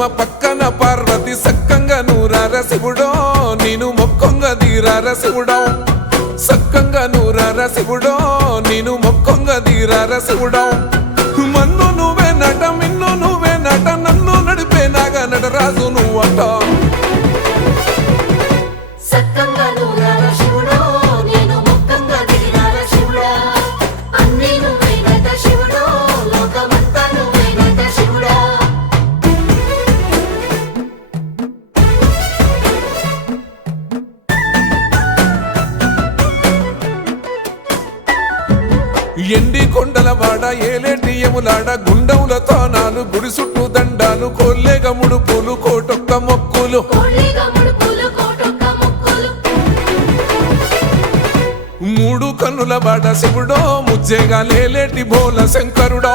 పద్మ పక్కన పార్వతి సక్కంగా నూరార శివుడో నేను మొక్కొంగ దీరార శివుడో సక్కంగా నూరార శివుడో నేను మొక్కొంగ దీరార శివుడో మన్ను నువ్వే నట మిన్ను నువ్వే నట నన్ను నడిపే నాగా నటరాజు నువ్వట ఎండి కొండలవాడ ఏలేటి యములాడ గుండములతో నాలు గుడి చుట్టూ దండాలు కొల్లేగ ముడుపులు కోటొక్క మొక్కులు మూడు కన్నుల వాడ శివుడో ముజ్జేగా లేలేటి బోల శంకరుడో